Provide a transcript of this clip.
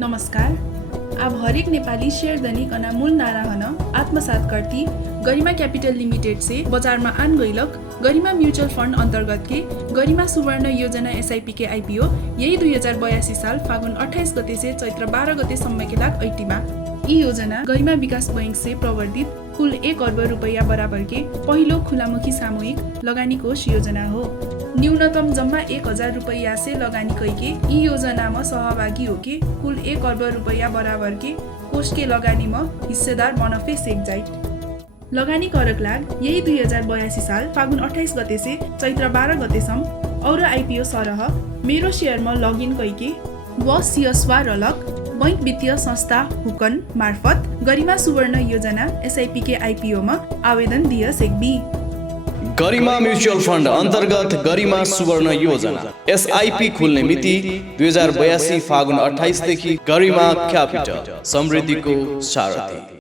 नमस्कार। अब हरेक नेपाली शेयर दैनिक अनामूल नारा हन आत्मसात करती गरिमा कैपिटल लिमिटेड से बाजार में आन गईलक गरिमा म्यूचुअल फंड अंतर्गत के गरिमा सुवर्ण योजना एसआईपी के आईपीओ यही 2082 साल फागुन 28 गते से चैत्र 12 गते सम्म के लाग 80 में यी योजना गरिमा विकास बैंक से प्रवर्तित कुल 1 अर्ब रुपैयाँ बराबर के पहिलो खुलामुखी सामूहिक लगानी कोष योजना हो। न्यूनतम जम्मा 1000 रुपैयाँ से लगानी करके यी योजना में सहभागी हो के कुल 1 अर्ब रुपैयाँ बराबर के कोष के लगानी में हिस्सेदार बनफे सेक जाए। लगानी करक लाग यही 2082 साल फागुन 28 गते से चैत्र 12 गतेसम्म और आईपीओ सरह मेरो शेयर में लगइन करके व सियस्वा रलक बैंक वित्तीय संस्था हुकन मार्फत गरिमा सुवर्ण योजना एसआईपी के आईपीओ में आवेदन दिए सेक्बी। गरिमा म्यूचुअल फंड अंतर्गत गरिमा सुवर्ण योजना एसआईपी खुल्ने मिति 2082 फागुन 28 देखि गरिमा क्यापिटल समृद्धिको सारथी।